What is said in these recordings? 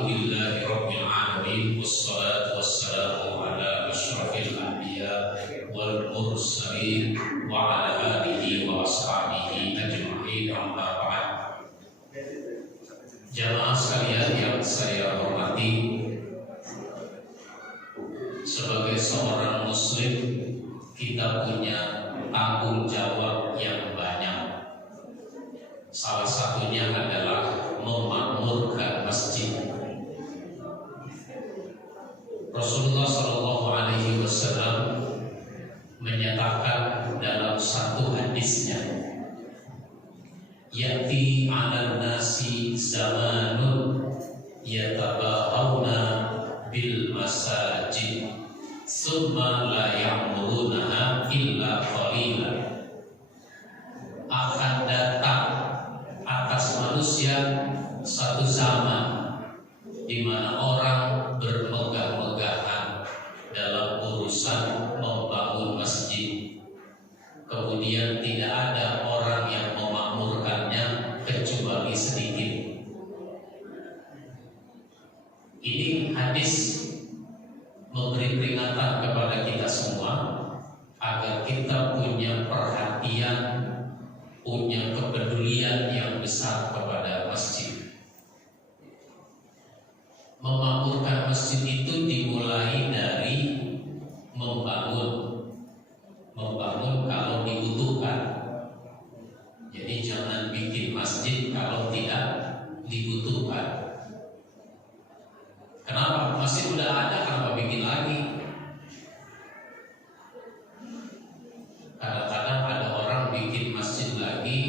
Alhamdulillahi Rabbil Alamin. Wassalatu wassalamu ala ashrafil anbiya wal mursalin wa ala alihi wa ashabihi ajma'in, amma ba'd. Jamaah sekalian yang saya hormati, sebagai seorang muslim kita punya tanggung jawab yang banyak. Salah satunya adalah memakmurkan masjid. Rasulullah Shallallahu Alaihi Wasallam menyatakan dalam satu hadisnya, ya'ti 'alan nasi zamanun yatabahawna bil masajid summa la ya'murunaha illa qalila. Akan datang atas manusia satu zaman di mana orang bermegah-megahan dalam urusan membangun masjid, kemudian tidak ada orang yang memakmurkannya kecuali sedikit. Ini hadis memberi peringatan kepada kita semua agar kita punya perhatian, punya kepedulian yang besar kepada masjid. Memakmurkan masjid itu dimulai dari membangun kalau dibutuhkan. Jadi jangan bikin masjid kalau tidak dibutuhkan. Kenapa? Masjid udah ada, kenapa bikin lagi? Kadang-kadang ada orang bikin masjid lagi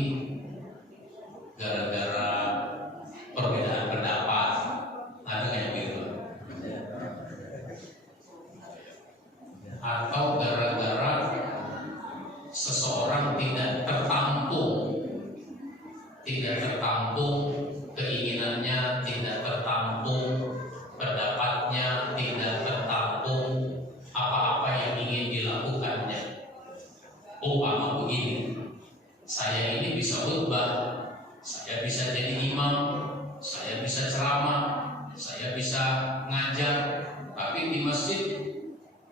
gara-gara perbedaan pendapat. Ada kayak gitu. Atau gara-gara seseorang tidak tertampung keinginannya, tidak tertampung pendapatnya, tidak tertampung apa-apa yang ingin dilakukannya. Oh, Pak, begini, saya ini bisa khutbah, saya bisa jadi imam, saya bisa ceramah, saya bisa ngajar, tapi di masjid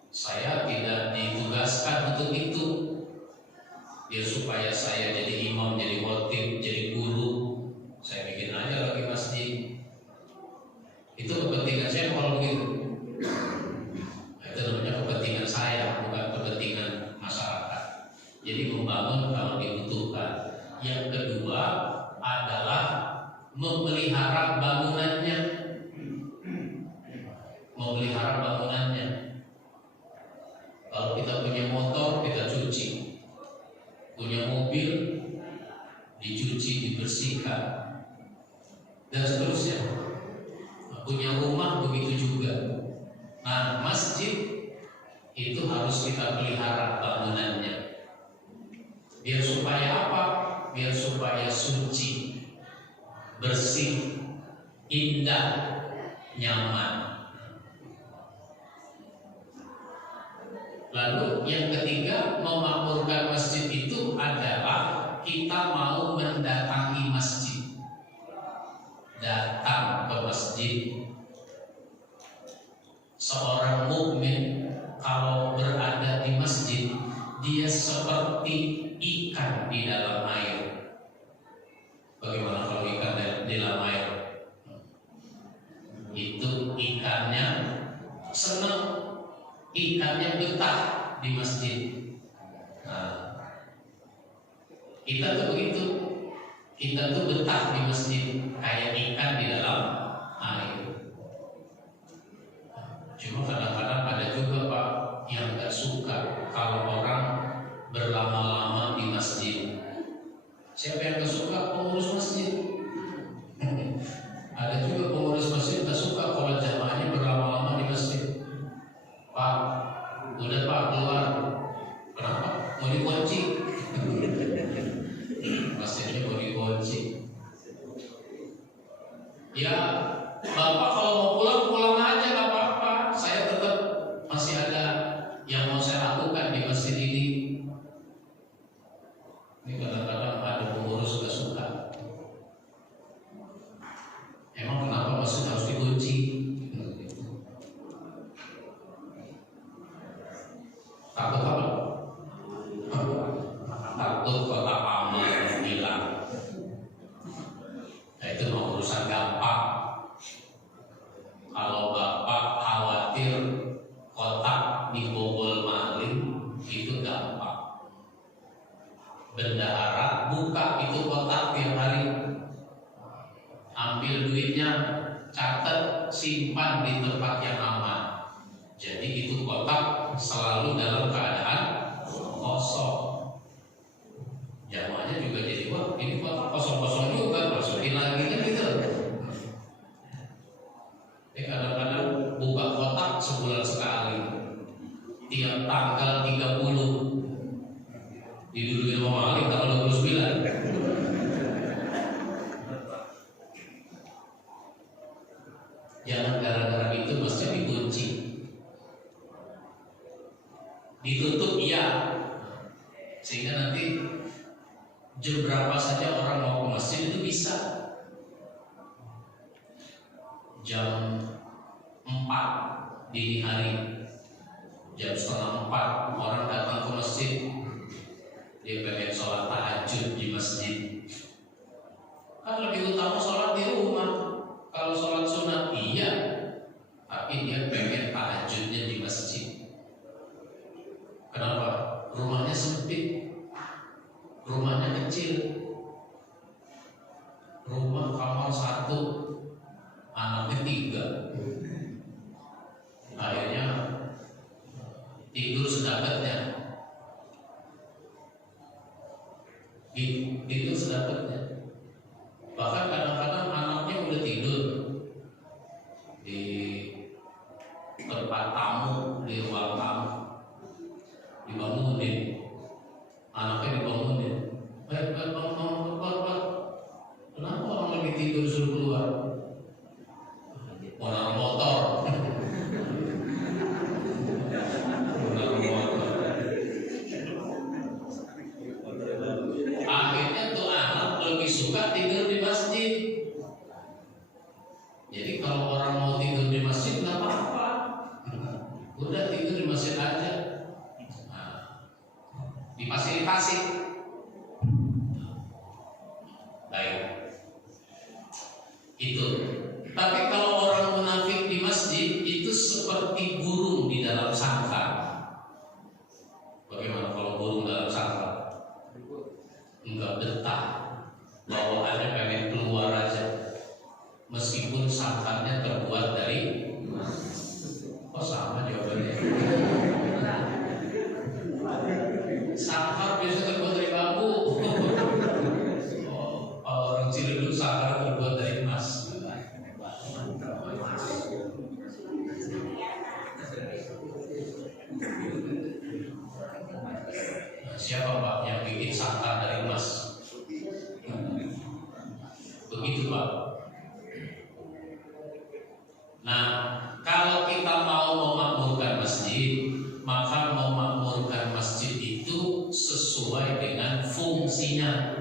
saya tidak ditugaskan untuk itu. Ya supaya saya jadi imam, jadi khotib, jadi guru, saya bikin aja lagi masjid. Itu kepentingan saya kalau begitu. Itu namanya kepentingan saya, bukan kepentingan masyarakat. Jadi membangun kalau dibutuhkan. Yang kedua adalah memelihara bangunannya. Kalau kita punya motor, kita cuci. Punya mobil, dicuci, dibersihkan, dan seterusnya. Punya rumah begitu juga. Nah, masjid itu harus kita pelihara bangunannya. Biar supaya apa? Biar supaya suci, bersih, indah, nyaman. Lalu yang ketiga, memakmurkan masjid itu adalah kita mau mendatangi masjid. Datang ke masjid. Seorang mukmin kalau berada di masjid, dia seperti ikan di dalam air. Bagaimana kalau ikan di dalam air? Itu ikannya senang, ikannya betah di masjid. Nah, kita tuh begitu. Kita tuh betah di masjid kayak ikan di dalam air. Cuma kadang-kadang ada juga Pak yang gak suka kalau orang berlama-lama di masjid. Siapa yang gak suka? Pengurus masjid. Ada juga pengurus masjid gak suka kalau jamaahnya berlama-lama di masjid. Pak, udah Pak keluar. Kenapa? Mau dikunci. Masjidnya mau dikunci. Ya bendahara buka itu kotak tiap hari, ambil duitnya, catat, simpan di tempat yang aman. Jadi itu kotak selalu dalam keadaan kosong. Jamaahnya juga jadi, wah ini kotak kosong-kosong juga, masukin lagi kan gitu. Kadang-kadang buka kotak sebulan sekali, tiap tanggal 30 diduluin sama Malik tanggal 29. Jangan gara-gara itu masjid dikunci, ditutup iya, sehingga nanti jam berapa saja orang mau ke masjid itu bisa. Jam 4 dini hari, jam 3:30 orang datang ke masjid, dia pengen sholat tahajud di masjid. Kan lebih utama sholat di rumah. Kalau sholat sunat iya, tapi dia pengen tahajudnya di masjid. Kenapa? Rumahnya sempit, rumahnya kecil, rumah kamar 1, anaknya 3, akhirnya tidur sedapatnya, tidur sedapatnya. Bahkan kadang-kadang anaknya udah tidur di tempat tamu, di ruang tamu, dibangunin, anaknya dibangunin, bangun, kenapa orang lagi tidur suruh keluar? Orang motor, akhirnya tuh anak lebih suka tidur di masjid. Jadi kalau orang mau tidur di masjid nggak apa-apa, udah tidur di masjid aja, difasilitasi. Baik, itu. Tapi kalau orang munafik di masjid itu seperti burung di dalam sangkar. Bagaimana kalau burung dalam sangkar? Enggak betah, bawaannya pengen keluar aja, meskipun sangkarnya terbuat dari oh sama jawabannya. Sangkar biasanya terbuat dari bambu. Oh, orang Ciledug sangkar terbuat dari emas. Siapa Pak yang bikin sangkar dari emas? Begitu Pak. Nah, kalau kita mau memakmurkan masjid, maka memakmurkan masjid itu sesuai dengan fungsinya.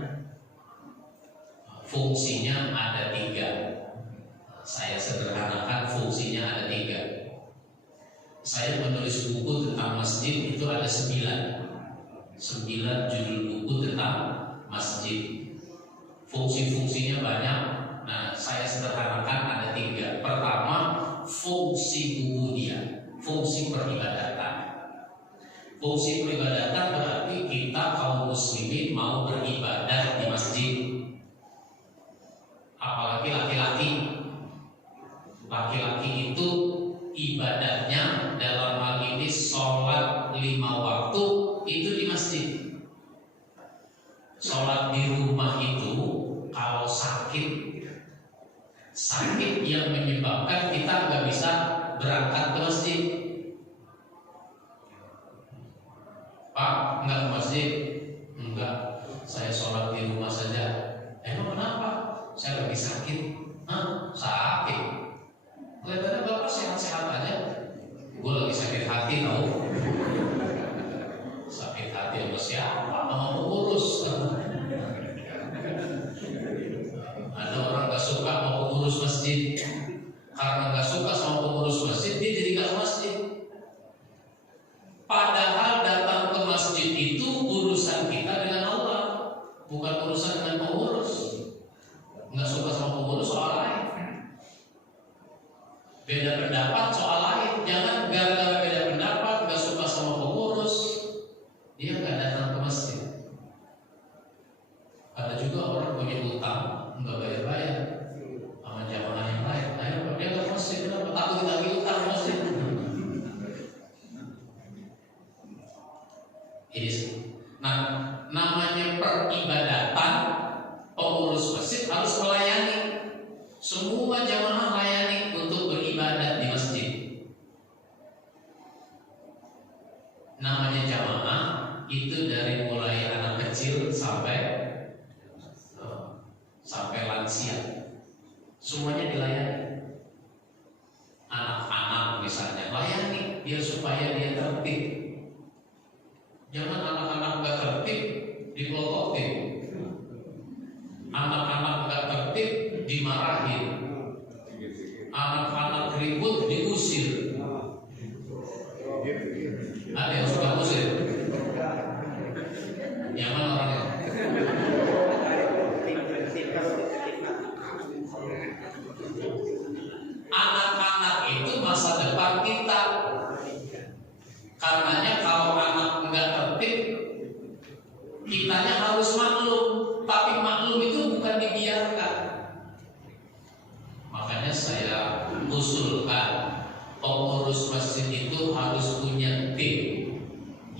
Fungsinya ada 3. Saya sederhanakan, fungsinya ada 3. Saya menulis buku tentang masjid itu ada 9 judul buku tentang masjid. Fungsi-fungsinya banyak. Nah, saya sederhanakan ada 3. Pertama, fungsi ubudiyah, fungsi peribadatan. Fungsi peribadatan berarti kita kaum muslimin mau beribadah di masjid. Apalagi laki-laki. Laki-laki itu ibadahnya dalam hal ini sholat 5 waktu itu di masjid. Sholat di rumah itu kalau sakit yang menyebabkan kita nggak bisa berangkat ke masjid. Pak, nggak ke masjid? Enggak, saya sholat di rumah saja. Emang kenapa? Saya lagi sakit. Hah? Sakit? Kelihatannya Bapak sehat-sehat aja. Gue lagi sakit hati tahu. Sakit hati sama siapa? Sama pengurus. Ada orang gak suka sama pengurus masjid. Karena gak suka sama pengurus masjid, dia jadi gak ke masjid. Padahal datang ke masjid itu urusan kita dengan Allah, bukan urusan dengan pengurus. Gak suka sama pengurus soal lain. Beda pendapat soal lain. Jangan gara-gara beda pendapat gak suka sama pengurus dia gak datang ke masjid. anak-anak ribut diusir. Ada yang suka usir? Yang mana orangnya? Anak-anak itu masa depan kita. Karenanya kalau anak nggak tertib, kitanya harus maklum. Tapi maklum itu bukan dibiarkan. Makanya saya usulkan pengurus masjid itu harus punya tim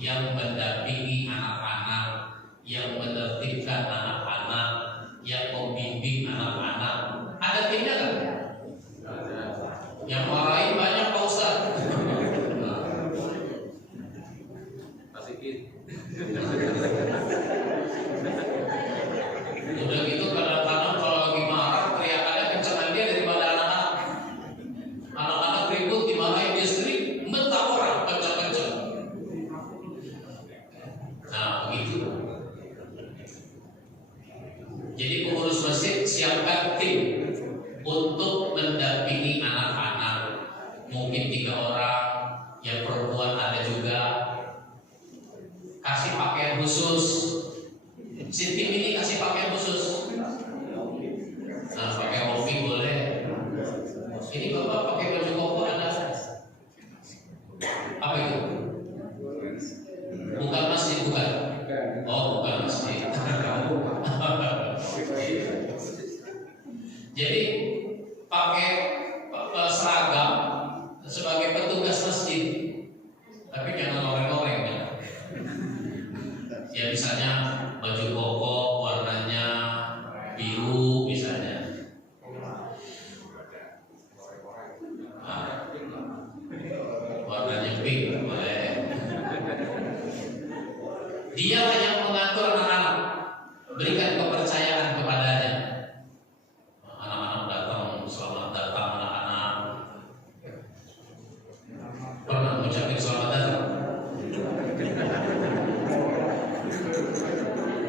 yang mendampingi anak-anak, yang menertibkan anak-anak, yang membimbing anak-anak. Ada timnya kan? Yang marahin banyak Pak Ustaz. Udah gitu kadang-kadang kalau lagi marah teriakannya kencengan dia daripada anak-anak. Anak-anak ribut dimarahin dia sendiri, mentah orang kencang-kencang. Nah begitu. Jadi pengurus masjid siapkan tim untuk mendampingi anak-anak. Mungkin 3 orang, yang perempuan ada juga. Kasih pakaian khusus. Si tim ini kasih pakaian khusus. Nah pakai hobi boleh. Ini bapak pakai baju koko ada. Apa itu? Bukan masjid, bukan? Oh bukan masjid. Jadi pakai seragam sebagai petugas masjid, tapi jangan loreng-loreng ya. Ya misalnya baju koko warnanya biru misalnya. Nah, warnanya pink boleh. Dia yang mengatur anak-anak, berikan kepercayaan kepadanya. Anak-anak datang, selamat datang anak-anak. Pernah mengucapkan selamat datang?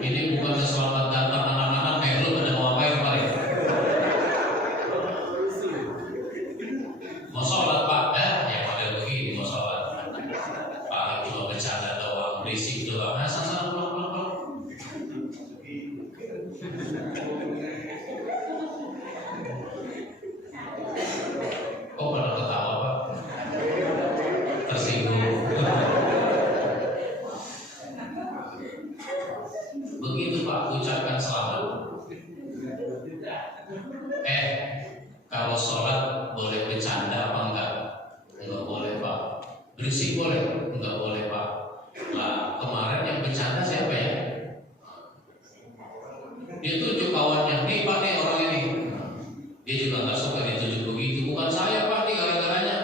Ini bukan selamat datang anak-anak, lu pada mau apa kemarin? Mau sholat Pak? Ya model begini mau sholat. Pak cuma bercanda doang, berisik doang. Sana pulang. Kok pada ketawa Pak? Tersinggung. Begitu Pak, ucapkan selamat. Kalau sholat boleh bercanda apa enggak? Enggak boleh Pak. Berisik boleh? Enggak boleh Pak. Lah kemarin yang bercanda siapa ya? Dia tunjuk kawannya, nih Pak nih orang ini. Dia juga nggak suka ditunjuk begitu. Bukan saya Pak nih gara-garanya.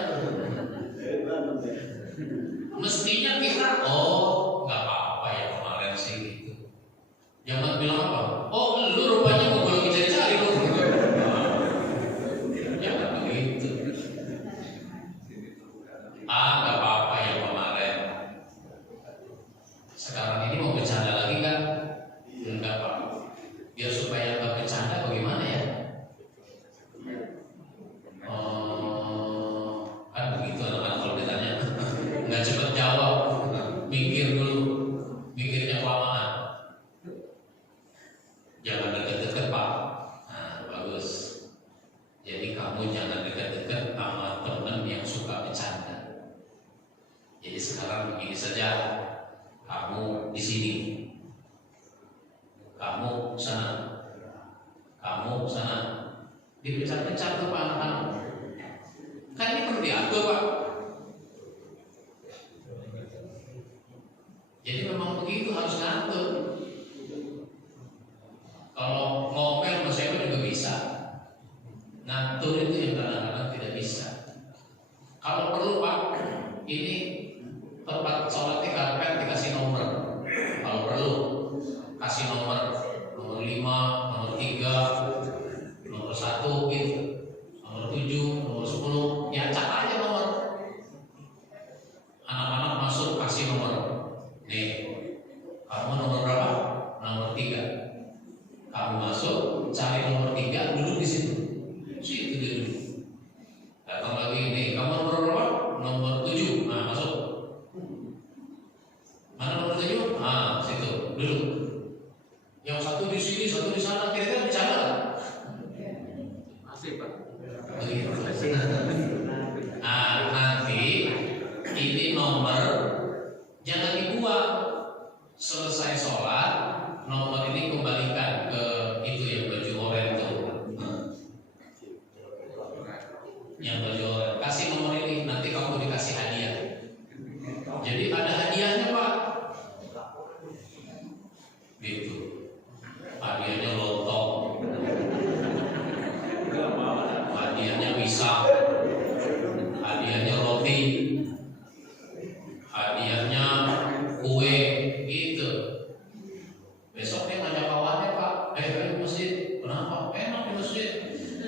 Mestinya kita, nggak apa-apa ya kemarin sih gitu. Jangan bilang apa? Oh lu rupanya mau lagi cari-cari lu. Jangan begitu. Nggak apa-apa ya kemarin. Sekarang ini mau bercanda lagi kan? Enggak Pak. Biar supaya nggak bercanda bagaimana ya? Kan begitu anak-anak kalau ditanya nggak cepet jawab, mikir dulu, mikirnya kelamaan. Jangan dekat-dekat Pak. Nah bagus. Jadi kamu jangan dekat-dekat sama teman yang suka bercanda. Jadi sekarang begini saja, kamu di sini, kamu sana, dipecat-pecat tuh Pak anak-anak. Kan ini perlu diatur Pak. Jadi memang begitu harus ngatur. Kalau ngomel Mas Eko juga bisa. Ngatur itu yang kadang-kadang tidak bisa. Kalau perlu Pak, ini tempat sholatnya karpet dikasih nomor. Kalau perlu kasih nomor 5, nomor 3, nomor 1 gitu, nomor 7, nomor 10, ya acak aja nomor. Anak-anak masuk kasih nomor. Nih, kamu nomor berapa? Nomor 3. Kamu masuk, cari nomor 3, duduk di situ. Situ dia duduk. telepon, kasih nomor ini, nanti kamu dikasih hadiah. Jadi ada hadiahnya Pak. Gitu. Hadiahnya lontong, hadiahnya pisang, hadiahnya roti, hadiahnya kue, gitu. Besok dia ngajak kawannya Pak, ayo masjid. Kenapa? Enak di masjid.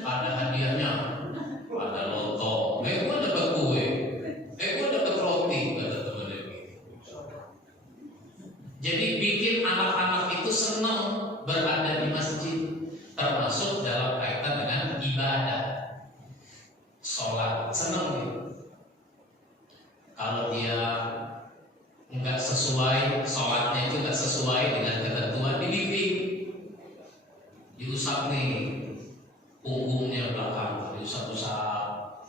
Ada hadiahnya, ada lontong. Gue dapat kue, gue dapat roti, kata temannya. Jadi bikin anak-anak itu senang berada di masjid, termasuk dalam kaitan dengan ibadah, sholat, senang gitu. Kalau dia nggak sesuai, sholatnya itu nggak sesuai dengan ketentuan, dibimbing, diusap nih punggungnya belakang, diusap-usap.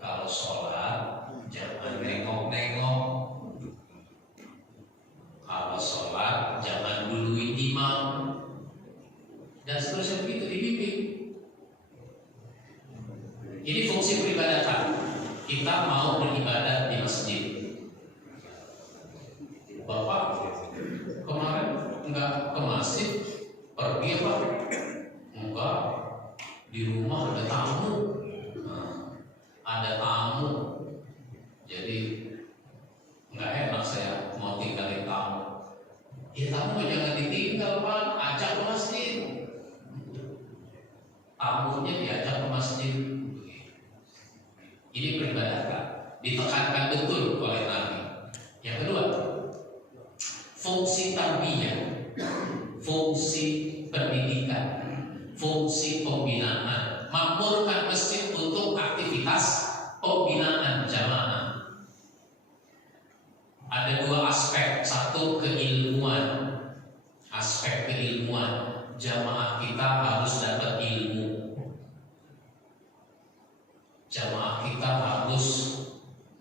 Kalau sholat jangan nengok-nengok. Kalau sholat jangan duluin imam, dan seterusnya begitu, dibimbing. Ini fungsi peribadatan. Kita mau beribadah di masjid. Bapak kemarin enggak ke masjid, pergi apa? Enggak, di rumah ada tamu. Ada tamu, jadi enggak enak saya mau tinggalin tamu. Ya tamu jangan ditinggal Pak, ajak ke masjid. Tamunya diajak ke masjid. Ini peribadatan, ditekankan betul oleh Nabi. Yang kedua, fungsi tarbiyah, fungsi pendidikan, fungsi pembinaan, makmurkan masjid untuk aktivitas pembinaan jamaah. Ada dua aspek, satu keilmuan, aspek keilmuan, jamaah kita harus dapat ilmu. Jamaah kita harus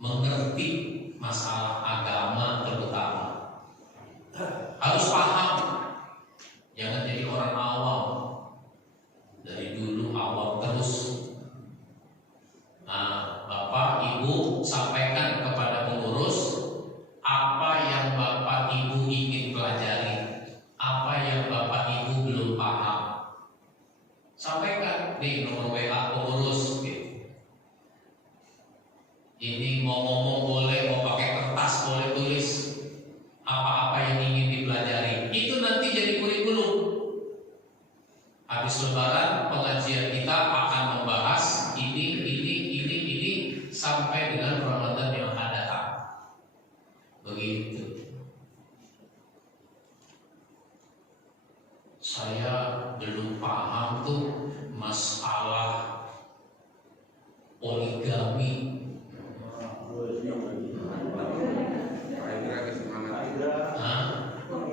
mengerti masalah agama terutama, harus paham, jangan jadi orang awam. Dari dulu awam terus. Nah, Bapak Ibu sampaikan kepada pengurus apa yang Bapak Ibu ingin pelajari, apa yang Bapak Ibu belum paham. Sampaikan di nomor WA pengurus gitu. Ini mau ngomong boleh, mau pakai kertas boleh, tulis apa-apa yang ingin dipelajari. Itu nanti jadi kurikulum. Habis Lebaran pengajian kita akan membahas ini sampai dengan Ramadan yang akan datang. Begitu. Saya belum paham tuh masalah poligami.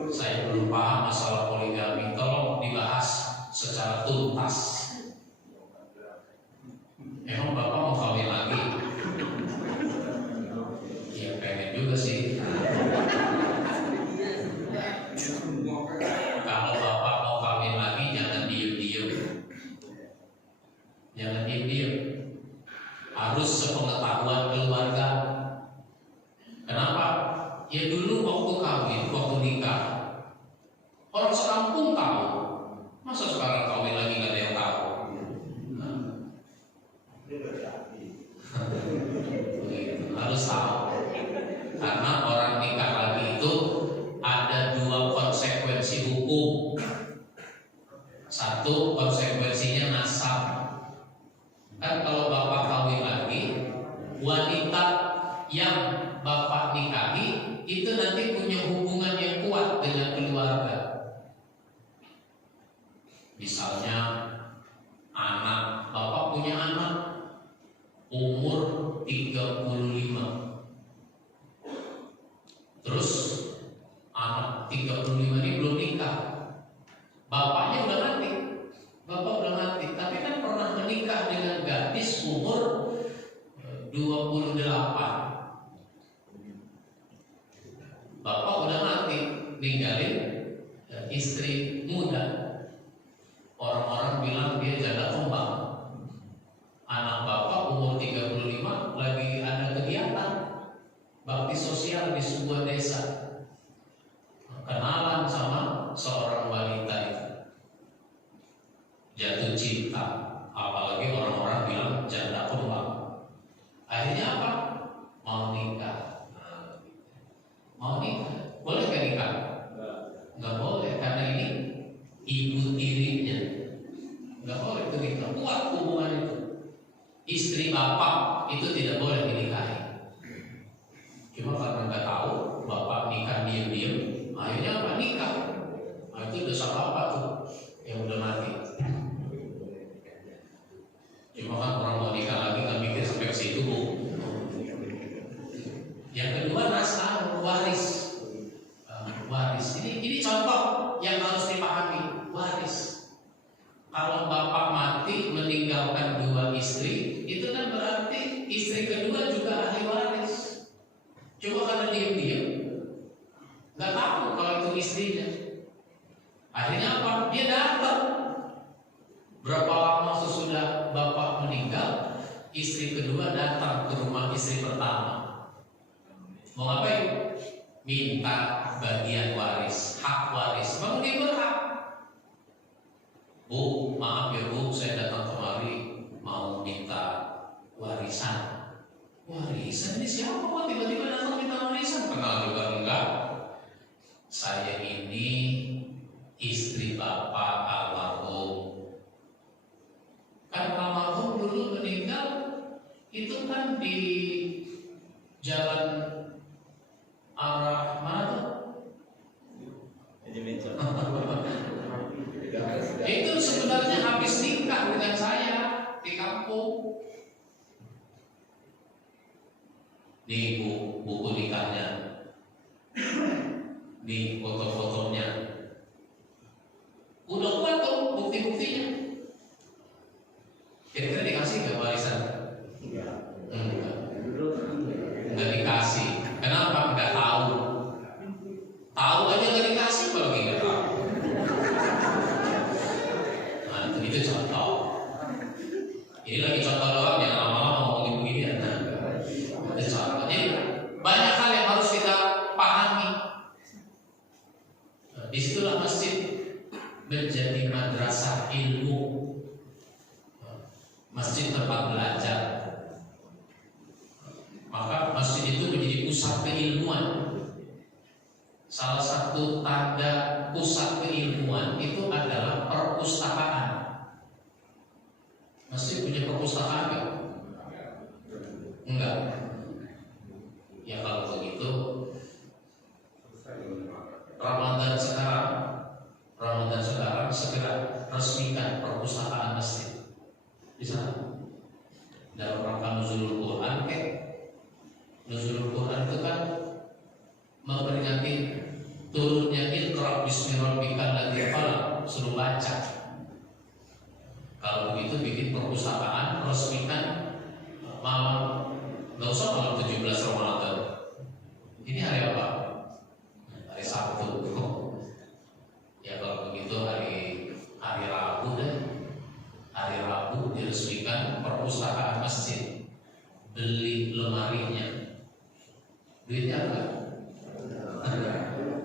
Saya belum paham masalah poligami. Tolong dibahas secara tuntas. Emang Bapak mau kawin lagi? Ya pengen juga sih. Kalau Bapak mau kawin lagi jangan diem-diem. Jangan diem-diem. Harus sepengetahuan keluarga. Kenapa? Ya dulu waktu kawin, waktu nikah, orang sekampung tahu. Masa sekarang kawin lagi gak ada yang tahu? Harus tahu. Karena orang nikah lagi itu ada dua konsekuensi hukum. Satu, konsekuensinya nasab. Kan kalau Bapak kawin lagi, wanita yang Bapak nikahi itu nanti punya hubungan yang kuat dengan keluarga. Misalnya anak, Bapak punya anak umur 35. Terus anak 35 ini belum nikah. Bapaknya udah mati. Bapak udah mati, tapi kan pernah menikah dengan gadis umur 28. Bapak udah mati, ninggalin istri muda. Orang-orang bilang dia janda kembang. Anak Bapak umur 35 bakti sosial di sebuah desa, kenalan sama seorang wanita itu, jatuh cinta, apalagi orang-orang bilang janda kembang. Akhirnya apa? Mau nikah. Mau nikah, boleh gak nikah? Nggak boleh, karena ini ibu tirinya. Nggak boleh itu nikah, kuat hubungan itu. Istri bapak itu tidak boleh dinikahi. Cuma karena nggak tahu, bapak nikah diam-diam, akhirnya apa? Nikah. Nah, itu dosa bapak tuh yang udah mati. Cuma kan orang mau nikah lagi nggak mikir sampai ke situ, Bu. Yang kedua, nasab waris. Waris. Ini contoh yang harus dipahami. Waris. Kalau bapak mati meninggalkan dua istri, itu kan berarti istri kedua juga ahli waris. Cuma karena diam-diam, nggak tahu kalau itu istrinya. Akhirnya apa? Dia datang. Berapa lama sesudah bapak meninggal, istri kedua datang ke rumah istri pertama. Mau ngapain? Minta bagian waris, hak waris. Kamu dia berhak. Bu, maaf ya Bu, saya datang kemari mau minta warisan. Warisan ini siapa kok tiba-tiba datang minta warisan? Kenal juga enggak? Saya ini istri bapak almarhum. Kan almarhum dulu meninggal itu kan di jalan arah mana tuh? Itu sebenarnya habis nikah dengan saya di kampung. Nih buku nikahnya, nih foto-fotonya. Udah kuat tuh bukti-buktinya. Kira-kira dikasih nggak warisan? Nggak dikasih. Kenapa? Nggak tahu. Tahu aja nggak dikasih, kalau nggak tahu. Nah, itu contoh. Ini lagi contoh doang, jangan lama-lama ngomongin begini ya. Nah, itu contoh. Jadi banyak hal yang harus kita pahami. Nah, disitulah masjid menjadi madrasah ilmu, masjid tempat belajar. Maka masjid itu menjadi pusat keilmuan. Salah satu tanda pusat keilmuan itu adalah perpustakaan. Masjid punya perpustakaan enggak? Enggak. Ya kalau begitu Ramadan sekarang segera resmikan perpustakaan masjid di sana. Dalam rangka nuzulul Quran, nuzulul Quran itu kan memperingati turunnya Iqra bismi rabbikal ladzi khalaq, suruh baca. Kalau begitu bikin perpustakaan, resmikan malam, nggak usah malam 17 Ramadan. Ini hari apa? Hari Sabtu. Ya kalau begitu hari Rabu deh. Hari Rabu diresmikan perpustakaan masjid. Beli lemarinya. Duitnya apa?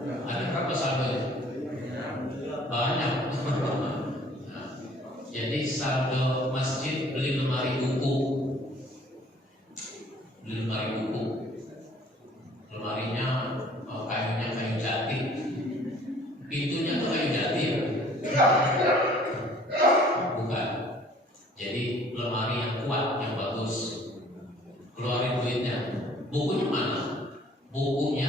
Ada berapa saldonya? Banyak. Jadi saldo masjid beli lemari buku. Beli lemari buku. Lemarinya kayunya kayu jati. Pintunya tuh kayu jati ya? Bukan. Jadi lemari yang kuat, yang bagus. Keluarin duitnya. Bukunya mana? Bukunya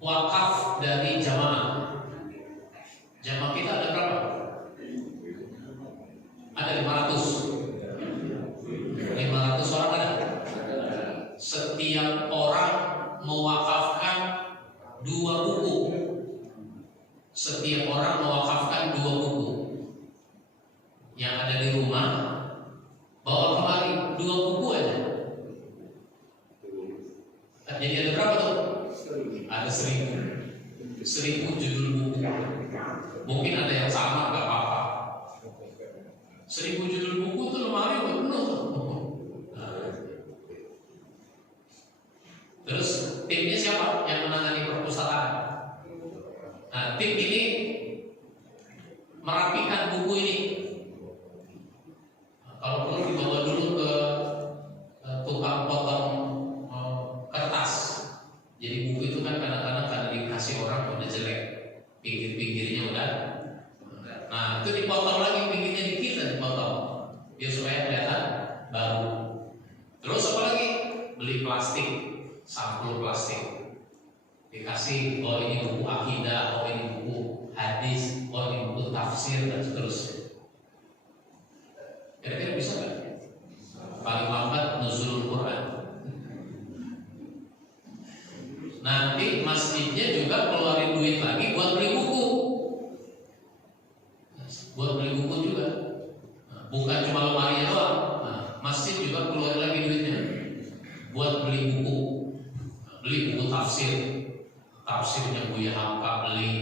wakaf dari jamaah. Jamaah kita ada berapa? Ada 500 orang ada. Setiap orang mewakafkan 2 buku. Setiap orang mewakafkan 2 buku. Yang ada di rumah bawa kemari 2 buku aja. Jadi ada berapa tuh? Ada 1000 judul buku. Mungkin ada yang sama, gak apa-apa. 1000 judul buku tuh lemari udah penuh. Terus timnya siapa yang menangani perpustakaan? Nah, tim ini merapikan buku ini. Nah, kalau perlu dibawa dulu ke tukang potong kertas. Jadi buku itu kan kadang-kadang karena dikasih orang udah jelek, pinggir-pinggirnya udah. Nah, itu dipotong lagi, pinggirnya dikit dan dipotong biar supaya kelihatan baru. Terus apa lagi? Beli plastik, sampul plastik, dikasih, oh ini buku akidah, oh ini buku hadis, oh ini buku tafsir, dan seterusnya. Kira-kira bisa nggak? Paling lambat nuzulul Quran. Nanti masjidnya juga keluarin duit lagi buat beli buku, juga. Nah, bukan cuma lemari doang. Nah, masjid juga keluarin lagi duitnya buat beli buku, tafsirnya Buya Hamka beli,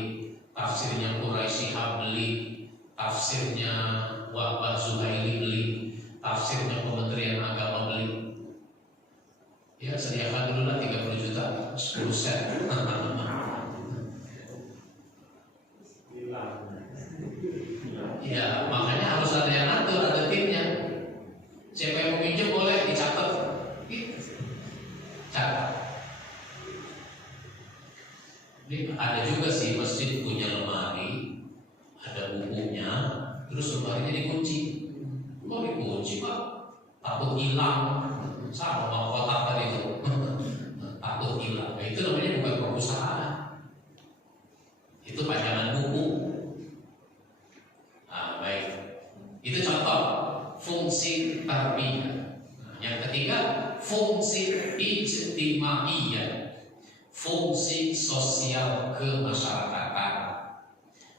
tafsirnya Quraisy Shihab beli, tafsirnya Wahbah Zuhaili beli, tafsirnya Kementerian Agama beli. Ya, sediakan dulu lah 30 juta, 10 set. Ya, makanya harus ada yang atur, ada timnya. Siapa yang mau pinjam boleh dicatat. Catat. Ini ada juga sih masjid punya lemari, ada bukunya, terus lemarinya dikunci. Kok dikunci, Pak? Takut hilang. Sama mau kotak tadi itu. Takut hilang. Nah, itu namanya bukan perpustakaan. Itu pajangan buku. Nah, baik. Itu contoh fungsi tarbiyah. Nah, yang ketiga, fungsi ijtimaiyah, fungsi sosial kemasyarakatan.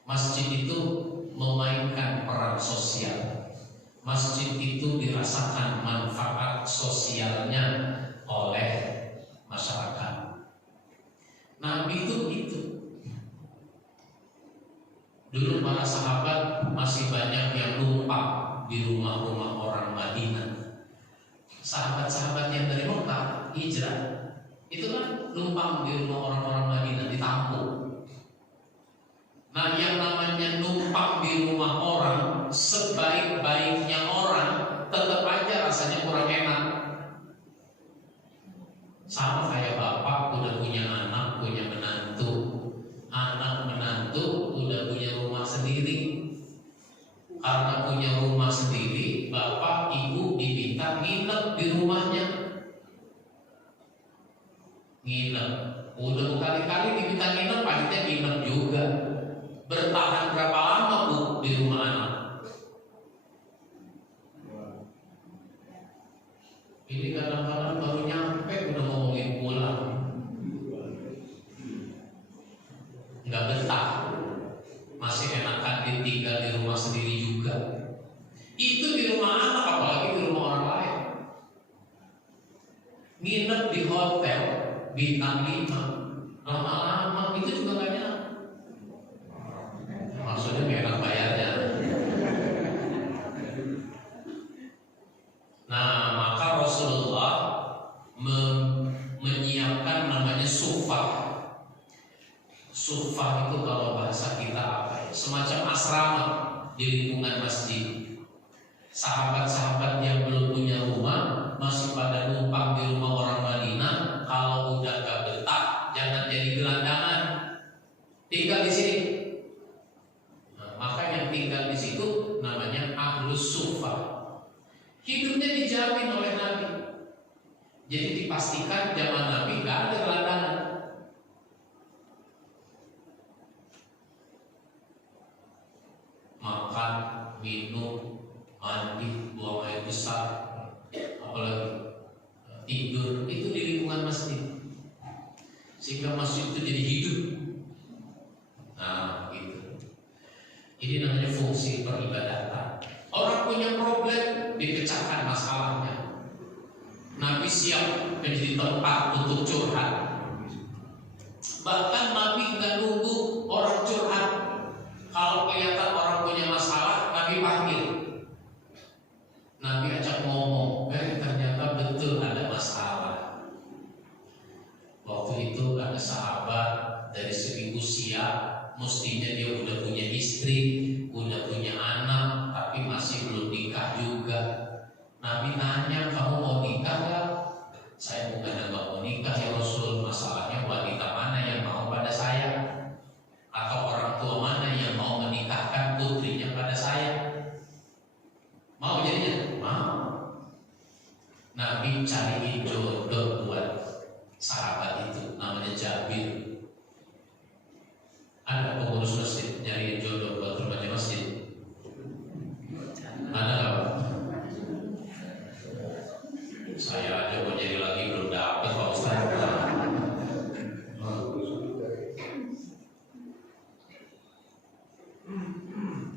Masjid itu memainkan peran sosial. Masjid itu dirasakan manfaat sosialnya oleh masyarakat. Nabi itu gitu. Dulu para sahabat masih banyak yang numpang di rumah-rumah orang Madinah. Sahabat-sahabat yang dari Mekah hijrah itu kan numpang di rumah orang-orang Madinah, ditampung. Nah, yang namanya numpang di rumah orang, sebaik-baiknya orang, tetap aja rasanya kurang enak. Sama kayak bapak udah punya anak, punya menantu, anak menantu udah punya rumah sendiri. Karena punya rumah sendiri, bapak ibu diminta nginep di rumahnya. Nginep, udah berkali-kali diminta nginep, akhirnya nginep juga. Bertahan berapa lama Bu di rumah anak? Ini kadang-kadang baru nyampe udah ngomongin pulang. Nggak betah. Masih enakan ditinggal di rumah sendiri juga. Itu di rumah anak, apalagi di rumah orang lain. Nginep di hotel bintang 5, lama-lama itu juga gak enak. Maksudnya gak enak bayarnya. Nah, maka Rasulullah menyiapkan namanya sufah. Sufah itu kalau bahasa kita apa ya? Semacam asrama di lingkungan masjid. Sahabat-sahabat yang belum punya rumah masih pada numpang di rumah orang Madinah. Kalau udah gak betah, jangan jadi gelandangan, tinggal di sini. Nah, maka yang tinggal di situ namanya ahlus sufah. Hidupnya dijamin oleh Nabi. Jadi dipastikan zaman Nabi gak ada gelandangan. Makan, minum, mandi, buang air besar, apalagi tidur, itu di lingkungan masjid. Sehingga masjid itu jadi hidup. Nah, gitu. Ini namanya fungsi peribadatan. Orang punya problem, dipecahkan masalahnya. Nabi siap menjadi tempat untuk curhat. Bahkan Nabi nggak nunggu orang curhat. Kalau kelihatan orang punya masalah, Nabi panggil. Nabi ajak ngomong, ternyata betul ada masalah. Nabi cariin jodoh buat sahabat itu, namanya Jabir. Ada pengurus masjid nyariin jodoh buat remaja masjid? Ada nggak Pak? Saya aja mau jadi lagi belum dapat Pak Ustaz.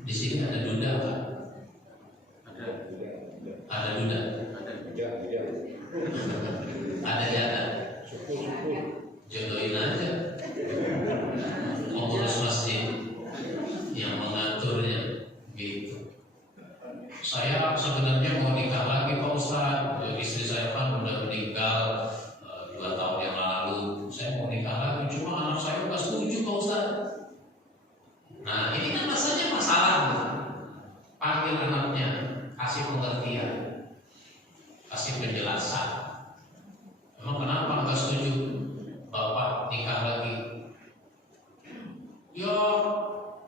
Di sini ada duda Pak? Ada duda? Ada janda? Jodohin aja pengurus masjid yang mengaturnya gitu. Saya sebenarnya mau nikah lagi Pak Ustaz. Istri saya kan udah meninggal 2 tahun yang lalu. Saya mau nikah lagi, cuma anak saya nggak setuju Pak Ustaz. Nah ini kan rasanya masalah. Panggil anaknya, kasih pengertian, kasih penjelasan. Emang kenapa nggak setuju Bapak nikah lagi? Ya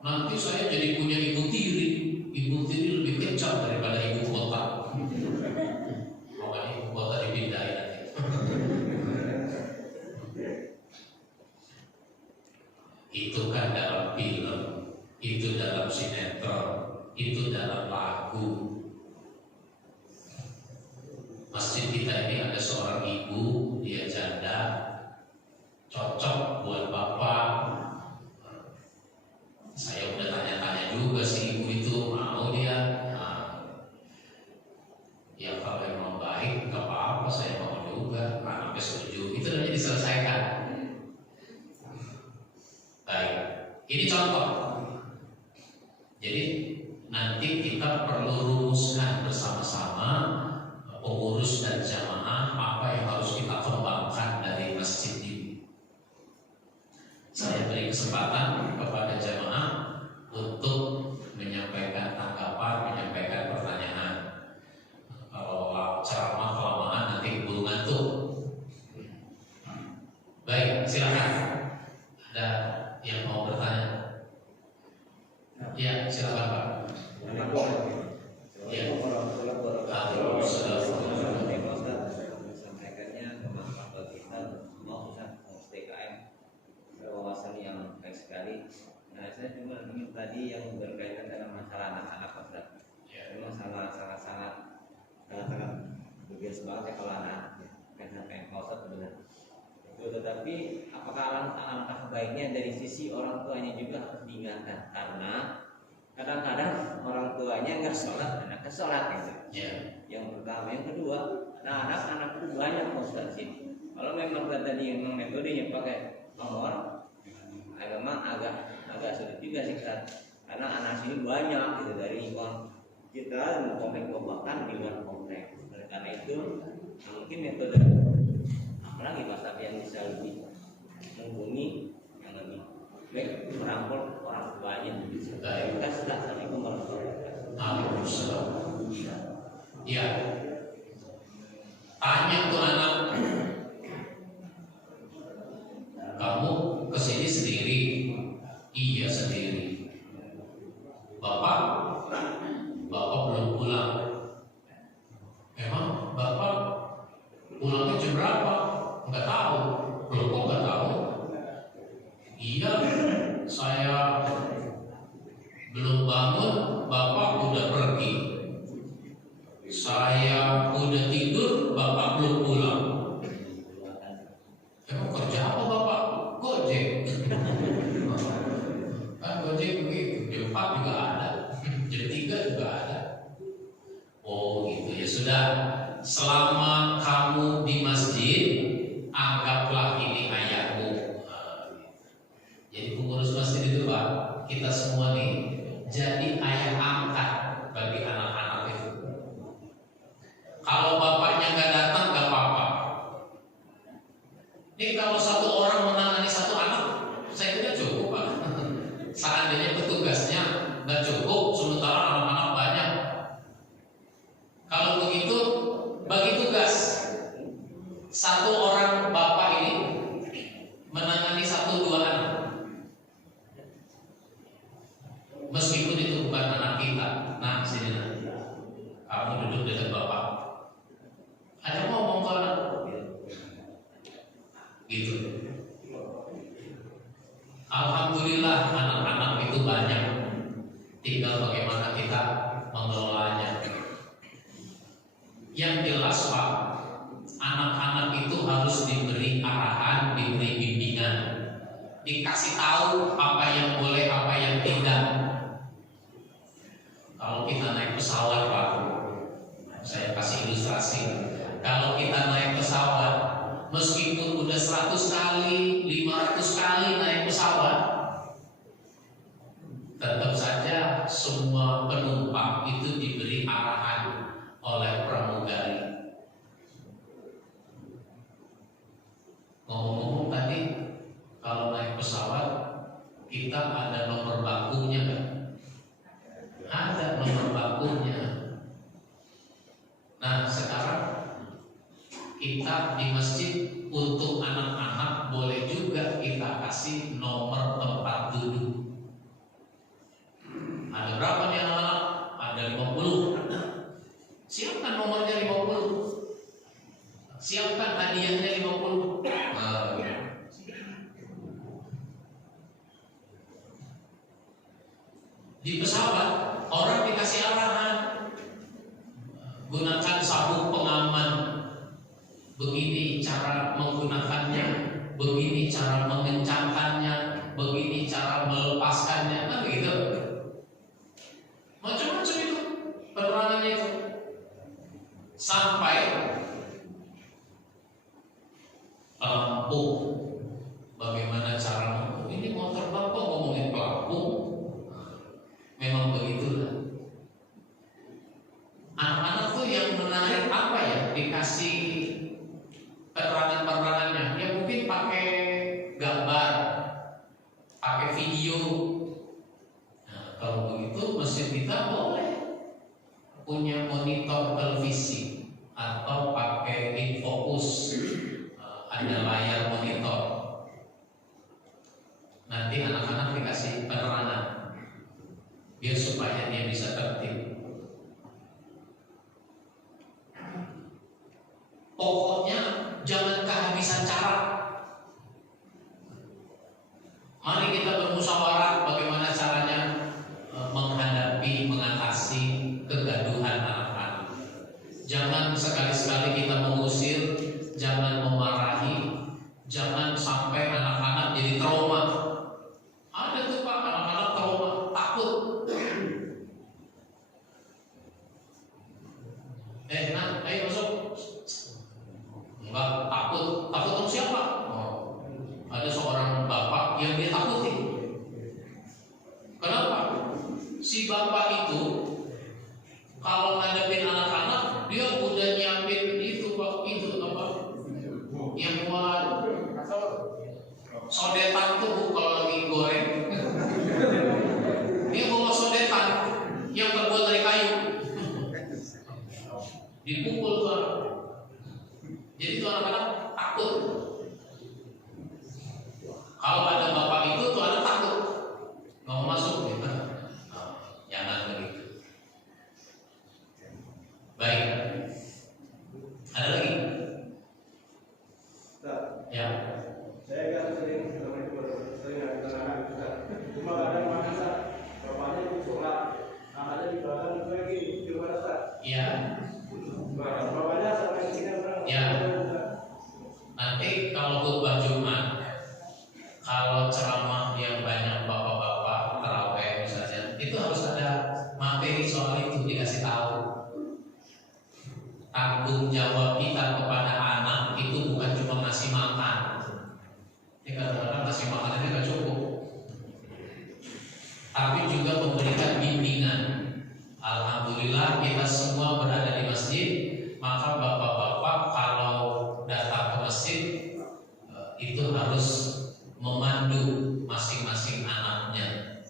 nanti saya jadi punya ibu tiri. Ibu tiri lebih kencang daripada ibu kota. Pokoknya ibu kota dipindahin nanti. Itu kan dalam film, itu dalam sinetron, itu dalam lagu. Masjid kita ini ada seorang ibu, dia janda, cocok buat Bapak. Saya udah tanya-tanya juga si ibu itu, mau dia? Ya kalau emang baik, gak apa-apa, saya mau juga. Anaknya setuju, itu namanya diselesaikan. Baik, ini contoh. Jadi nanti kita perlu rumuskan bersama-sama, pengurus dan jamaah, apa yang harus kita kembangkan dari masjid ini. Saya beri kesempatan kepada jamaah untuk menyampaikan tanggapan, menyampaikan pertanyaan. Kalau ceramah kelamaan nanti keburu ngantuk. Baik, silakan. Ada yang mau bertanya? Ya, silakan Pak. Ya. Sampaikannya bermanfaat bagi kita semua Ustaz TKM, wawasan yang baik sekali. Nah, saya cuma ingin tadi yang berkaitan dengan masalah anak-anak Ustaz. Memang sangat berbiasa banget ya kalau anak kan sampai Ustaz benar. Tetapi apakah alangkah baiknya dari sisi orang tuanya juga harus diingatkan, karena kadang-kadang orang tuanya nggak sholat, anaknya sholat gitu. Yang pertama, yang kedua, nah anak-anak itu banyak Ustaz sini. Kalau memang tadi memang metodenya pakai nomor, memang agak sulit juga sih kan, karena anak sini banyak gitu dari kita komplek bahkan di luar komplek. Karena itu mungkin metode apalagi Mas Tapi yang bisa lebih menghubungi yang lebih baik merangkul orang tuanya. Kita Assalamualaikum warahmatullahi wabarakatuh. Ya, tanya tuh anak, kamu kesini sendiri? Iya sendiri. Bapak belum pulang. Emang Bapak pulangnya jam berapa? Enggak tahu. Belum kok enggak tahu. Iya, saya belum bangun, Bapak udah pergi. Saya udah tidur, Bapak belum pulang. Emang kerja apa Bapak? Gojek. Kan Gojek begitu, jam 4 juga ada, jam 3 juga ada. Oh gitu ya sudah. Selama kamu di masjid, anggaplah ini ayahmu. Jadi pengurus masjid itu Pak, kita semua nih jadi ayah angkat bagi anak-anak itu. Kalau bapaknya nggak datang nggak apa-apa. Ini kalau satu orang menangani satu anak, saya kira cukup Pak. Seandainya petugasnya nggak cukup, sementara anak-anak banyak. Kalau begitu, bagi tugas satu orang bapak ini menangani 1-2 anak. Meskipun itu bukan anak kita. Nah, sini nah. Kamu duduk dekat bapak. Ada gitu. Alhamdulillah anak-anak itu banyak, tinggal bagaimana kita mengelolanya. Yang jelas Pak, anak-anak itu harus diberi arahan, diberi bimbingan, dikasih tahu apa yang boleh, apa yang tidak. Kalau kita naik pesawat Pak, saya kasih ilustrasi. Kalau kita naik pesawat, meskipun udah 100 kali, 500 kali naik pesawat, tetap saja semua penumpang itu diberi arahan oleh pramugari. Ngomong-ngomong tadi, kalau naik pesawat kita ada nomor bakunya kan? Ada nomor bakunya. Nah sekarang kita di masjid untuk anak-anak boleh juga kita kasih nomor tempat duduk. Ada berapa nih anak-anak? Ada 50. Siapkan nomornya 50. Siapkan hadiahnya 50. Di pesawat orang dikasih arahan, gunakan sabuk pengaman, begini cara menggunakannya, begini cara mengencangkannya, begini cara melepaskannya, kan begitu. Macam-macam itu penerangannya itu. Sampai lampu, bagaimana cara ini motor bapak ngomongin pelampung. Memang begitulah. Anak-anak tuh yang menarik apa ya? Dikasih penerangan-penerangannya. Ya mungkin pakai gambar, pakai video. Nah, kalau begitu masjid kita boleh punya monitor televisi atau pakai infocus, ada layar monitor. Nanti anak-anak dikasih penerangan biar supaya dia bisa tertib. Pokoknya jangan kehabisan cara. Mari kita bermusyawarah bagaimana caranya menghadapi, mengatasi kegaduhan anak-anak. Jangan sekali-sekali kita mengusir, jangan memarahi, jangan sampai anak-anak jadi trauma. Ada tuh Pak, anak-anak trauma, takut. Nah, ayo masuk. Enggak, takut. Takut sama siapa? Oh, ada seorang bapak yang dia takuti. Kenapa? Si bapak itu kalau ngadepin anak-anak, dia udah nyiapin itu Pak, itu apa? Yang buat sodetan tuh kalau lagi goreng. Dia bawa sodetan yang terbuat dari kayu. Dipukul tuh. Jadi tuh anak-anak takut. Kalau ada bapak itu tuh anak takut, nggak mau masuk gitu. Jangan begitu. Baik. Ada lagi? Ya. Saya kan sering anak-anak juga. Cuma kadang mana bapaknya itu sholat, anaknya di belakang itu lagi di mana Ustaz? Iya. Bapaknya sampai sini orang. Ya. Nanti kalau khutbah Jumat, kalau ceramah yang banyak bapak-bapak tarawih misalnya, itu harus ada materi soal itu dikasih tahu. Tanggung jawab kita kepada anak itu bukan cuma ngasih makan. Ini kadang-kadang ngasih makan ini nggak cukup, tapi juga memberikan bimbingan. Alhamdulillah kita semua berada di masjid, maka bapak-bapak kalau datang ke masjid itu harus memandu masing-masing anaknya.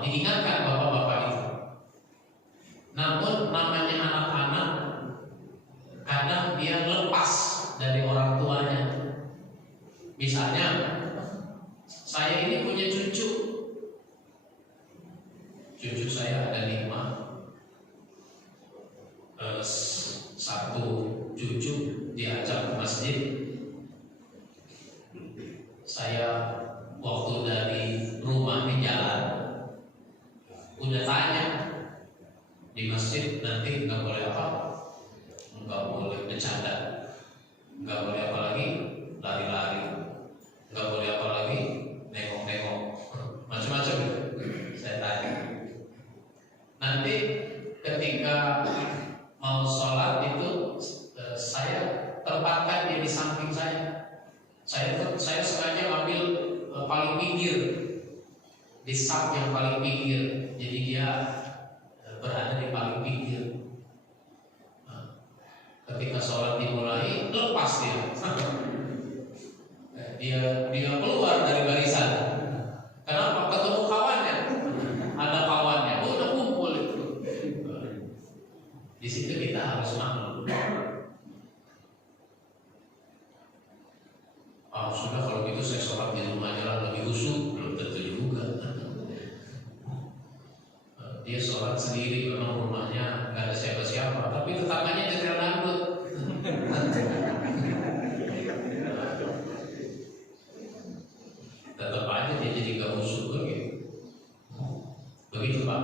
Diingatkan bapak-bapak itu. Namun namanya anak-anak kadang dia lepas dari orang tuanya. Misalnya saya ini punya cucu saya ada 5. Satu cucu diajak ke masjid, bercanda, nggak boleh apa lagi lari-lari, nggak boleh apa lagi nengok-nengok, macam-macam. Saya tanya. Nanti ketika mau sholat itu saya tempatkan dia di samping saya. Saya sengaja ambil paling pinggir, di saf yang paling pinggir. Jadi dia berada di paling pinggir. Ketika sholat dimulai, lepas dia keluar dari barisan. Kenapa? Ketemu kawannya, ada kawannya, udah kumpul itu. Di situ kita harus maklum. Sudah kalau gitu saya sholat di rumah aja lah, lebih khusyuk. Belum tentu juga. Dia sholat sendiri, memang rumahnya nggak ada siapa-siapa, tapi tetangganya nyetel dangdut. Tetap aja dia jadi gak khusyuk begitu. Begitu Pak.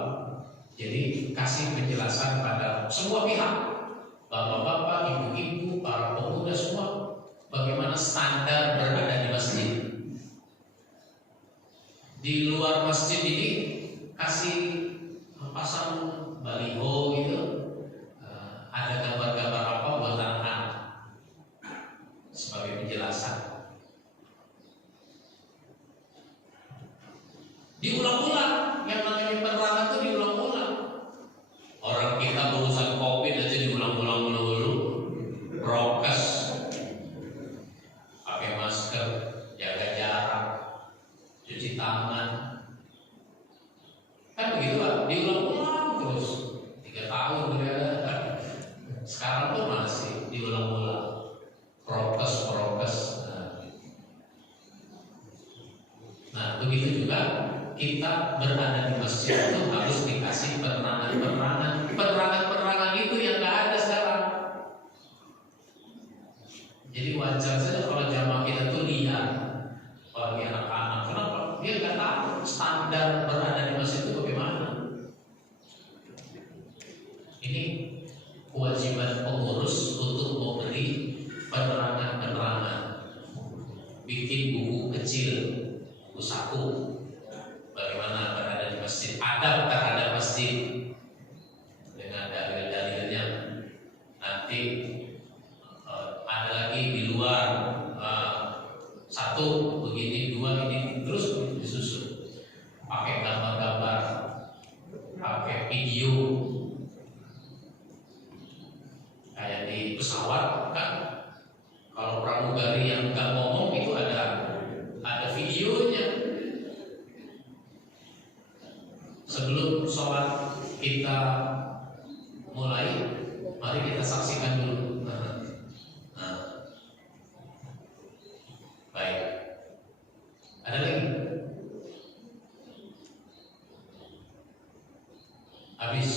Jadi kasih penjelasan pada semua pihak, bapak-bapak, ibu-ibu, para pemuda semua, bagaimana standar berada di masjid. Di luar masjid ini kasih pasang baliho gitu, ada gambar-gambar apa buat anak-anak sebagai penjelasan. Diulang-ulang, yang namanya penerangan itu diulang-ulang. Orang kita berurusan COVID aja diulang-ulang dulu, prokes, pakai masker, jaga jarak, cuci tangan. Kan begitu Pak, diulang-ulang terus 3 tahun udah. Sekarang tuh masih diulang-ulang, prokes. Nah begitu juga kita berada di masjid itu harus dikasih penerangan. Penerangan itu yang nggak ada sekarang. Jadi wajar saja kalau jamaah kita tuh lihat, apalagi anak-anak. Kenapa? Dia nggak tahu standar berada di masjid itu bagaimana. Ini kewajiban pengurus untuk memberi penerangan. Bikin buku kecil, buku saku, bagaimana berada di masjid, adab terhadap masjid dengan dalil-dalilnya. Nanti ada lagi di luar, 1 begini, 2 ini, terus disusun. Pakai gambar-gambar, pakai video, kayak di pesawat kan. Kalau pramugari yang nggak ngomong itu ada videonya. Sebelum sholat kita mulai, mari kita saksikan dulu. Baik. Ada lagi? Habis.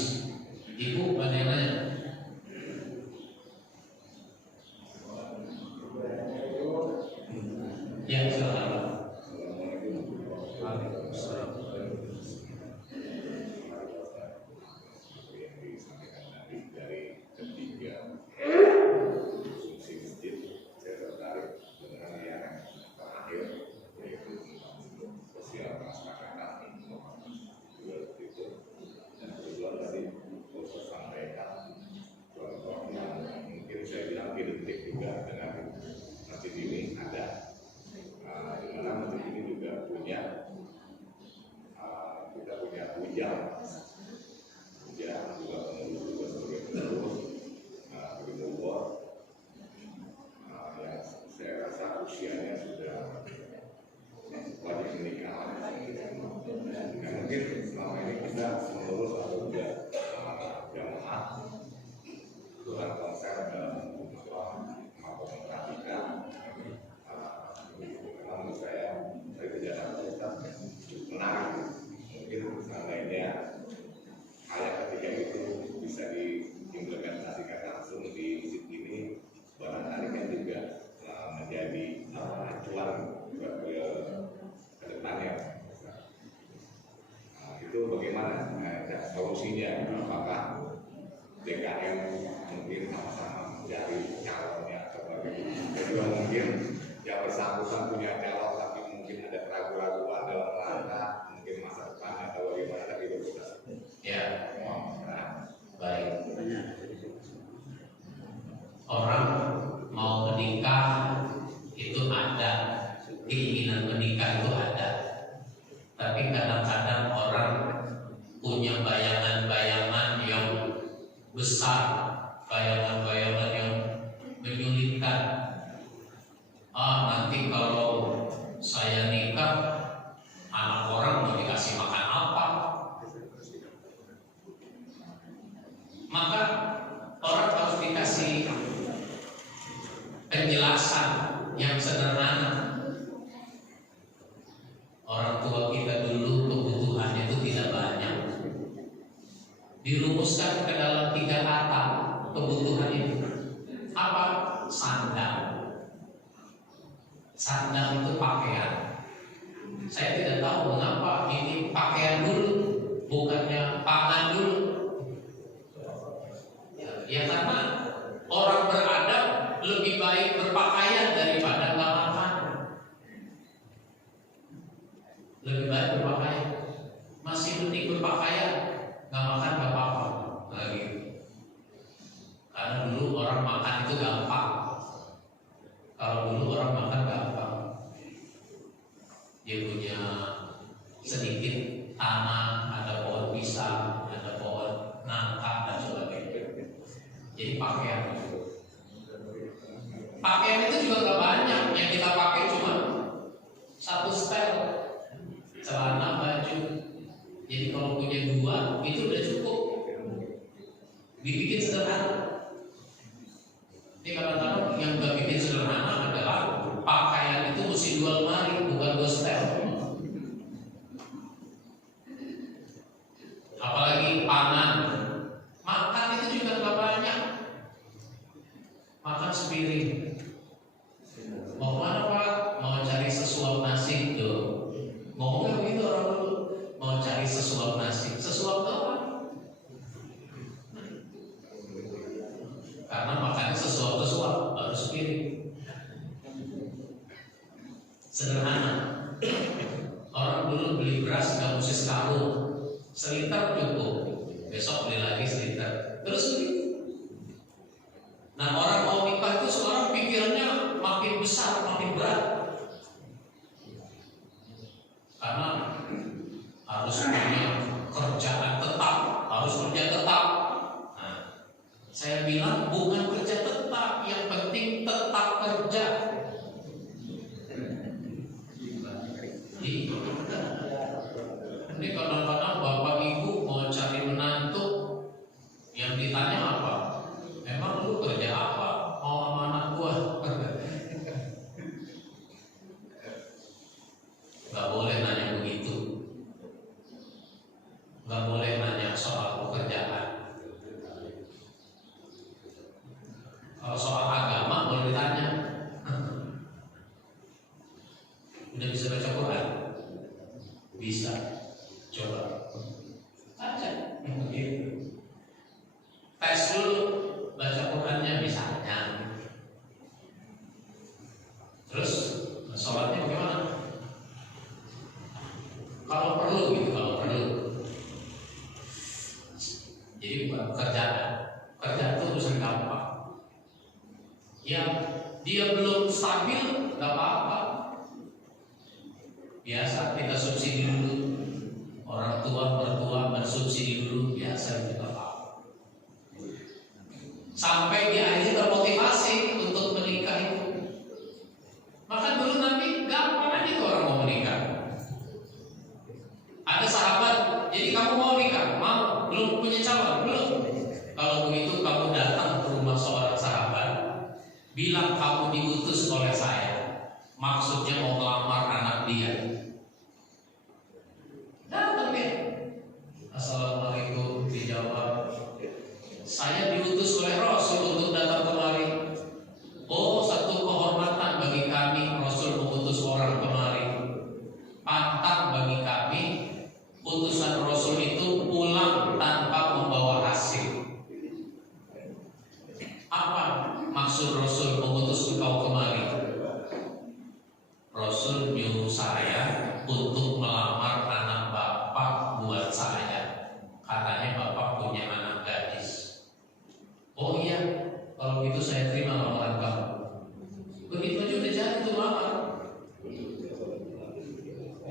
Ibu ada yang nanya? Ya, silakan. bersangkutan punya calon tapi mungkin ada keraguan-keraguan dalam rangka mungkin masa depan atau bagaimana tadi itu Ustaz. Ya, Nah, baik. Orang mau menikah itu ada, keinginan menikah itu ada. Tapi kadang-kadang orang punya bayangan-bayangan yang besar, bayangan-bayangan yang menyulitkan. Nanti kalau saya nikah, anak orang mau dikasih makan apa? Maka orang harus dikasih penjelasan yang sederhana. Orang tua kita dulu kebutuhannya itu tidak banyak, dirumuskan ke dalam 3 kata kebutuhan itu. Apa? Sandang. Sandang itu pakaian. Saya tidak tahu mengapa ini pakaian dulu, bukannya pangan dulu. Ya karena orang beradab lebih baik berpakaian daripada nggak makan. Lebih baik berpakaian. Masih penting berpakaian, nggak makan nggak apa-apa. Nah, gitu. Karena dulu orang makan itu gampang. Kalau dulu orang makan gampang, dia punya sedikit tanah, ada pohon pisang, ada pohon nangka dan sebagainya. Jadi pakaian itu juga gak banyak, yang kita pakai cuma 1 setel, celana, baju. Jadi kalau punya 2 itu udah cukup, dibikin sederhana. Ini kadang-kadang yang gak bikin sederhana adalah pakaian itu mesti 2 lemari, bukan 2 setel. Apalagi pangan, makan itu juga gak banyak. Makan sepiring. Mau kemana Pak? Mau cari sesuap nasi tuh. Ngomongnya begitu orang dulu. Mau cari sesuap nasi. Sesuap tuh apa? Karena makannya sesuap baru sepiring. Sederhana. Orang dulu beli beras nggak mesti sekarung, seliter cukup. Besok beli lagi seliter. Terus begitu. Nah orang mau nikah itu sekarang pikirannya makin besar, makin berat. Karena harus punya kerjaan tetap, harus kerja tetap. Nah, saya bilang bukan kerja tetap, yang penting tetap kerja. Ini kadang-kadang bapak ibu mau cari menantu, yang ditanya apa? Emang lu kerja apa? Mau sama anak gua? Gak boleh nanya begitu. Gak boleh nanya soal pekerjaan. Kalau soal agama boleh ditanya. Udah bisa baca Quran? Bisa. Coba baca. Begitu. Tes dulu baca Qurannya misalnya. Terus sholatnya bagaimana? Kalau perlu gitu, kalau perlu. Jadi bukan kerjaan itu urusan gampang. Yang dia belum stabil nggak apa-apa. Biasa kita subsidi dulu. Orang tua mertua bersubsidi dulu, biasa juga apa. Sampai dia akhirnya termotivasi untuk menikah itu. Maka dulu nanti gampang aja tuh orang mau menikah. Ada sahabat, jadi kamu mau nikah? Mau? Belum punya calon? Belum. Kalau begitu kamu datang ke rumah seorang sahabat, bilang kamu diutus oleh saya. Maksudnya mau melamar anak dia. Datang dia. Assalamualaikum, dijawab. Saya diutus oleh Rasul untuk datang kemari. Oh, satu kehormatan bagi kami Rasul mengutus orang kemari. Pantang bagi kami utusan Rasul itu pulang tanpa membawa hasil. Apa maksud Rasul mengutus engkau kemari? saya untuk melamar anak bapak buat saya. Katanya bapak punya anak gadis. Oh iya, kalau gitu saya terima lamaran kamu. Begitu aja udah jadi tuh lamar.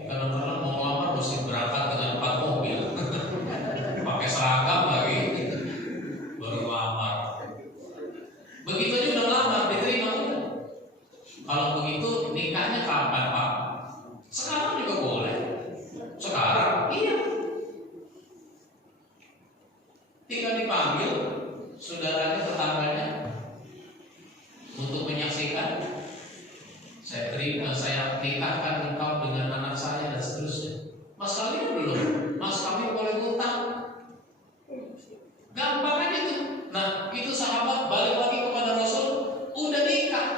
Kadang-kadang mau lamar mesti berangkat dengan 4 mobil, pakai seragam lagi, baru lamar. Begitu aja udah lamar, diterima udah. Kalau begitu nikahnya kapan Pak? Sekarang juga boleh. Sekarang, iya. Tinggal dipanggil saudaranya, tetangganya untuk menyaksikan. Saya nikahkan engkau dengan anak saya dan seterusnya. Mas kawin belum? Mas kawin boleh ngutang. Gampang aja tuh. Nah, itu sahabat balik lagi kepada Rasul, udah nikah.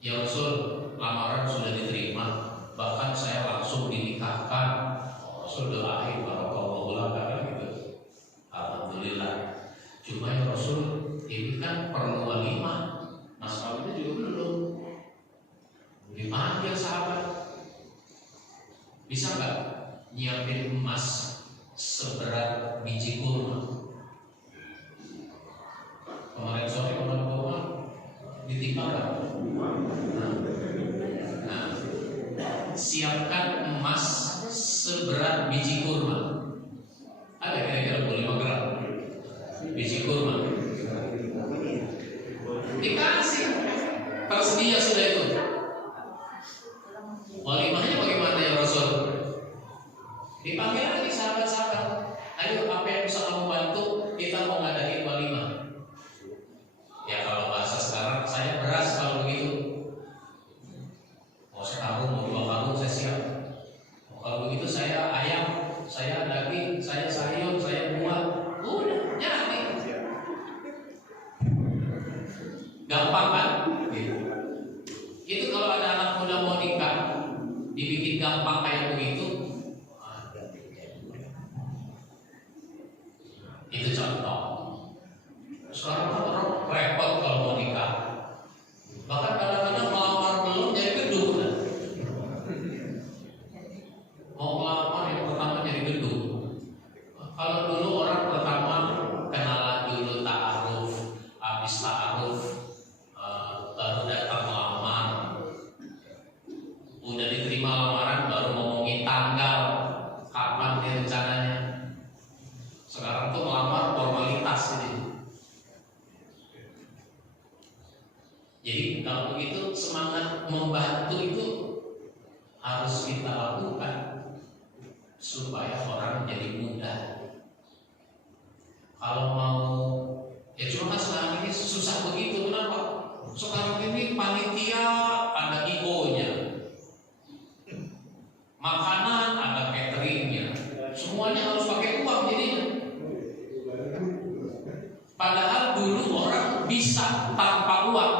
Ya Rasul, lamaran sudah diterima, bahkan saya langsung dinikahkan. Rasul doain barakallahu laka gitu. Alhamdulillah. Cuma ya Rasul, ini kan perlu walimah. Mas kawinnya juga belum. Dipanggil sahabat, bisa nggak nyiapin emas seberat biji kurma? Kemarin sore kemarin kurma ditimpa. Nah, siapkan emas seberat biji kurma. Ada kira-kira 25 gram biji kurma. Dikasih, tersedia sudah itu. Walimahnya bagaimana ya Rasul? Dipanggil lagi sahabat-sahabat. Ayo, apa yang bisa kamu bantu? Kita mau ngadain walimah. Ya kalau bahasa sekarang, saya beras kalau begitu. Mau sekarung, mau 2 karung, saya siap. Kalau begitu saya ayam, saya daging, saya sayur, saya buah. Udah, jadi. Gampang kan? Itu kalau ada anak muda mau nikah, dibikin gampang kayak begitu. Itu contoh. Sekarang kan orang repot kalau mau nikah. Bahkan kadang-kadang melamar belum jadi gedung. Mau melamar yang pertama jadi gedung. Kalau dulu orang pertama kenalan dulu, ta'aruf, habis ta'aruf baru datang melamar. Udah diterima lamaran baru ngomongin tanggal, kapan nih rencananya. Sekarang tuh melamar formalitas ini. Jadi kalau begitu semangat membantu itu harus kita lakukan supaya orang menjadi mudah. Kalau mau, ya cuma kan sekarang ini susah begitu. Kenapa? Sekarang ini panitia ada IO-nya, makanan ada cateringnya, semuanya harus pakai uang jadinya. Padahal dulu orang bisa tanpa uang.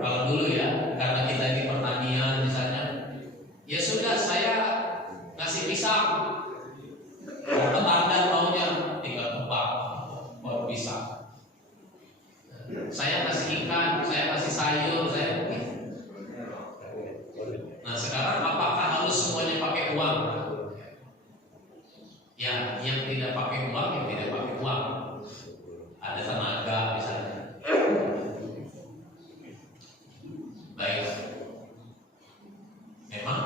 Kalau dulu ya, karena kita ini pertanian misalnya, ya sudah saya ngasih pisang, tetangga maunya tinggal tebak baru pisang. Saya kasih ikan, saya kasih sayur, saya. Nah sekarang apakah harus semuanya pakai uang? Ya, yang tidak pakai uang, yang tidak pakai uang. Ada tenaga misalnya. Baik. Memang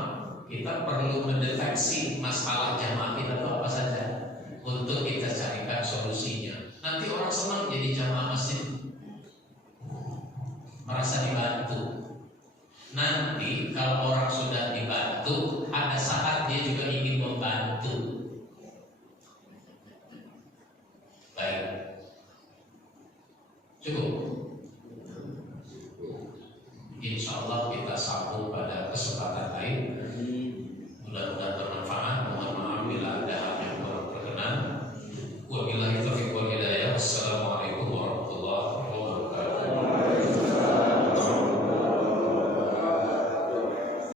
kita perlu mendeteksi masalah jamaah kita itu apa saja untuk kita carikan solusinya. Nanti orang senang jadi jamaah masjid, merasa dibantu. Nanti kalau orang sudah dibantu, ada saat dia juga ingin membantu. Baik. Cukup. Insya Allah kita sambung pada kesempatan lain. Mudah-mudahan